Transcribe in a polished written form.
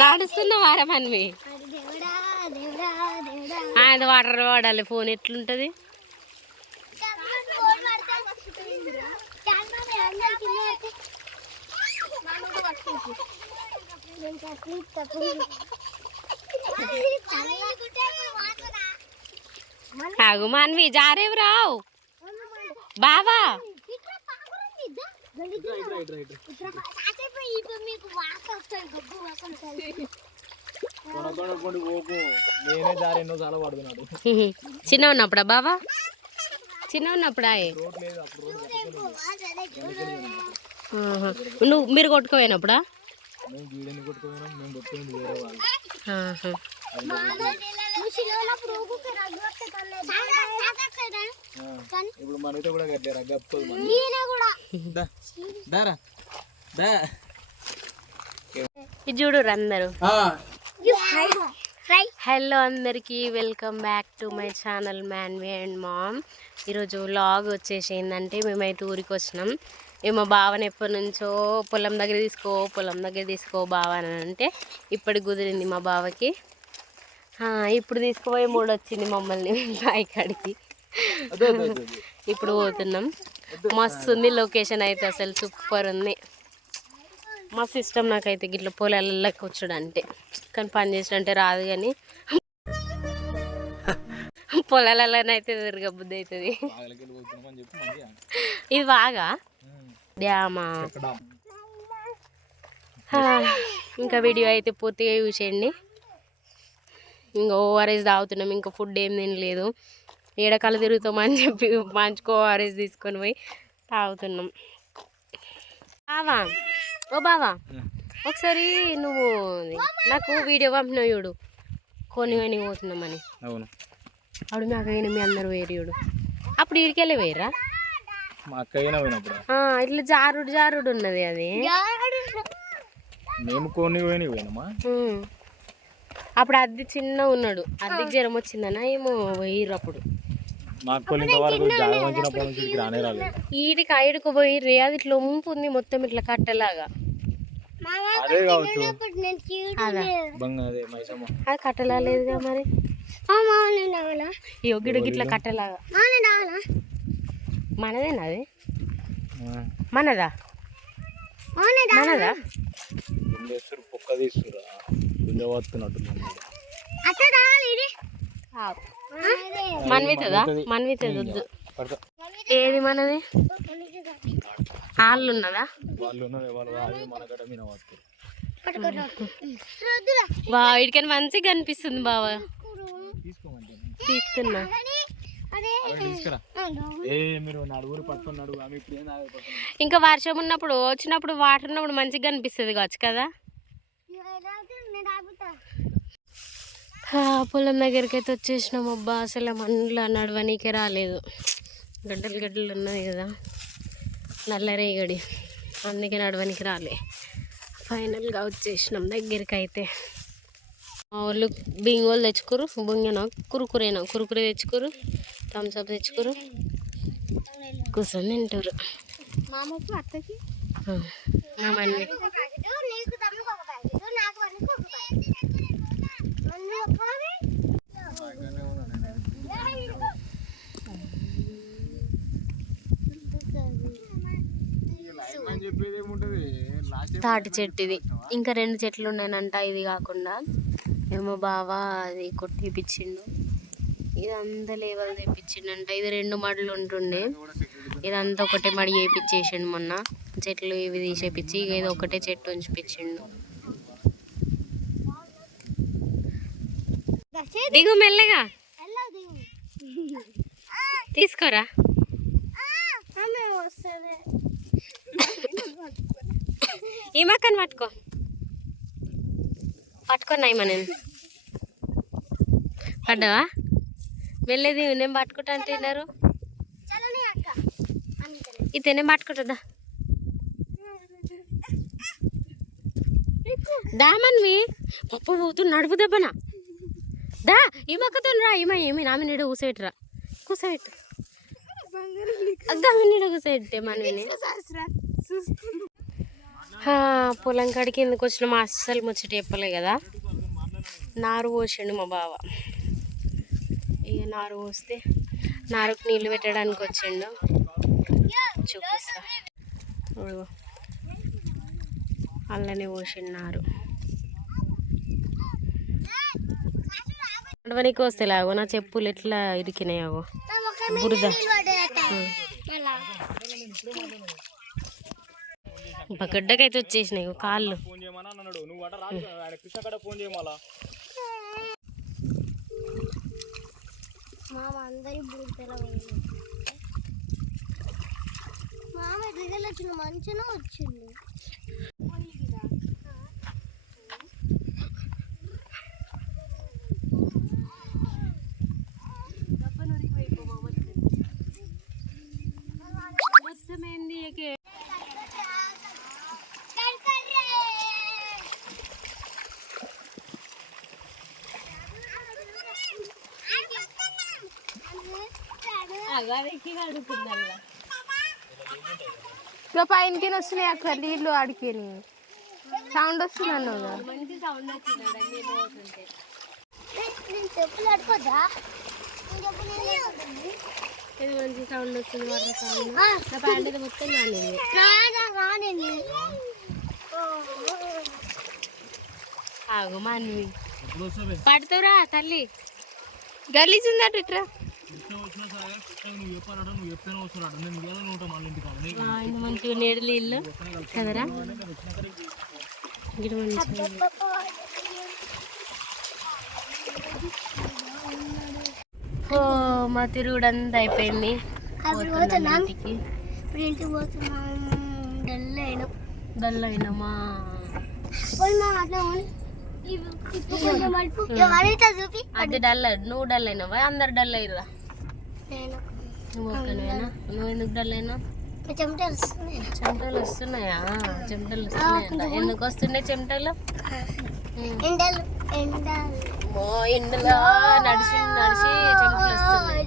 నడుస్తున్న వారా మనవి అది వాటర్ వాడాలి. ఫోన్ ఎట్లుంటది? ఆగు మనవి జారేవి రావు బావా. చిన్న ఉన్నప్పుడా బావా? చిన్న ఉన్నప్పుడా? మీరు కొట్టుకోపోయినప్పుడా? ఇప్పుడు మనతో కూడా ఇది చూడు అందరు. హలో అందరికీ, welcome back to my channel Manvi and mom. ఈరోజు వ్లాగ్ వచ్చేసి ఏంటంటే, మేమైతే ఊరికి వచ్చినాం. మేము మా బావని ఎప్పటి నుంచో పొలం దగ్గర తీసుకో బావ అని అంటే ఇప్పటికి కుదిరింది మా బావకి. ఇప్పుడు తీసుకుపోయి మూడు వచ్చింది మమ్మల్ని బాయికాడికి. ఇప్పుడు పోతున్నాం. మస్తు ఉంది లొకేషన్ అయితే, అసలు సూపర్ ఉంది. మస్తు ఇష్టం నాకైతే గిట్ల పొలాలలో కూర్చోడంటే. కానీ పని చేసినంటే రాదు, కానీ పొలాలలోనైతే తిరగబుద్ధి అవుతుంది. ఇది బాగా డ్యామా. ఇంకా వీడియో అయితే పూర్తిగా చూసేయండి. ఇంకా ఓఆర్ఎస్ తాగుతున్నాం, ఇంకా ఫుడ్ ఏం తినలేదు. ఏడకాలు తిరుగుతామని చెప్పి మంచుకో ఓఆర్ఎస్ తీసుకొని పోయి తాగుతున్నాం. బావా, ఓ బావా, ఒకసారి నువ్వు నాకు వీడియో పంపినావు చూడు, కొని పోతున్నామని. అవును, అప్పుడు మీ అక్కయ్య మీ అందరు వేరు చూడు. అప్పుడు ఇడికెళ్ళి వేయరా? మా అక్కయ్య పోయినప్పుడు ఇట్లా జారుడు ఉన్నది. అది మేము కొని పోయినామా? అప్పుడు అద్దె చిన్న ఉన్నాడు, అద్దెకి జ్వరం వచ్చిందనా ఏమో పోయిర్రు. అప్పుడు ఈడికి ఐడుకు పోయిర్రు. అది ఇట్లా ఒంపు ఉంది మొత్తం, ఇట్లా కట్టలాగా. అది కట్టలా లేదుగా మరి. ఈ ఒగ్గిడికి ఇట్లా కట్టలాగా. మనదేనా అది? మనదా? మనవితుందా? మనవితుంది వద్దు. ఏది మనది? వాళ్ళు ఉన్నదా? వీడికని మంచిగా కనిపిస్తుంది బావా. తీస్తున్నా. ఇంకా వర్షం ఉన్నప్పుడు వచ్చినప్పుడు వాటర్ ఉన్నప్పుడు మంచిగా కనిపిస్తుంది కావచ్చు కదా. పొలం దగ్గరికి అయితే వచ్చేసినాం. అబ్బా అసలు మనలో నడవనీకే రాలేదు. గడ్డలు ఉన్నది కదా, నల్లరేగడి, అందుకే నడవనికి రాలే. ఫైనల్గా వచ్చేసినాం దగ్గరికి. అయితే మా వాళ్ళు బింగోలు తెచ్చుకోరు, బొంగన కురుకురే తెచ్చుకోరు, థమ్స్అప్ తెచ్చుకోరు, కూర్చొని తింటారు. తాటి చెట్టు ఇది. ఇంకా 2 చెట్లు ఉన్నాయనంట. ఇది కాకుండా ఏమో బావా అది కొట్టిపించిండు. ఇదంతా లేవల్ తెప్పించిండంట. ఇది 2 మడులు ఉంటుండే, ఇదంతా ఒకటే మడి వేయించేసిండు మొన్న. చెట్లు ఇవి తీసేపించి ఇక ఇది ఒకటే చెట్టు ఉంచిపించిండు. దిగు మెల్లగా, తీసుకోరా. ఈ మక్కని పట్టుకున్నాయి మన పడ్డావా? వెళ్ళేది నేను పట్టుకుంటా అంటున్నారు. ఇది నేను పట్టుకుంటుందా? దామన్వి పప్పు పోతు నడుపు దెబ్బనా దా ఈ మొక్కతో రా ఏమి నామి నీడ కూసబెట్టురా కూసబెట్టు అగ్గా నీడ కూసబెట్టే మనవిని పొలం కాడికి ఎందుకు వచ్చిన మా అస్సలు ముచ్చట చెప్పలే కదా నారు పోసిండు మా బావ ఇక నారు పోస్తే నారుకు నీళ్ళు పెట్టడానికి వచ్చిండు చూపిస్తా అల్లనే పోసిండు నారు నడవనికి వస్తే లాగో నా చెప్పులు ఎట్లా ఇరికినాయాగో బురద గడ్డకైతే వచ్చేసినాయి కాళ్ళు మామ రిజల్ట్ వచ్చింది మంచిగా వచ్చింది పైనకి వస్తున్నాయి అక్కడ నీళ్ళు ఆడికి సౌండ్ వస్తుంది అన్నావు చెప్పులు ఆడుకోదా మంచి సౌండ్ వస్తుంది వాటర్ సౌండ్ నా ప్యాంట్ అయితే మొత్తం నానింది ఆగు మాన్వి పడుతురా తల్లి గలీజ్ ఉందట ఇట్రా మంచిగా నీడలు ఇల్లు కదరా గిడ మంచిగా ఓ మా తిరుగుడు అంతా అయిపోయింది డల్ అయినామా అది డల్ నువ్వు డల్ అయినావా అందరు డల్ అయ్యిరా నువ్వు ఒక్కనేనా నువ్వు ఎందుకు డల్ అయినా చెమటలు వస్తున్నాయా చెమటలు వస్తున్నాయా ఎందుకు వస్తున్నాయి చెమటలు ఎండలో నడిచి చెమటలు వస్తున్నాయి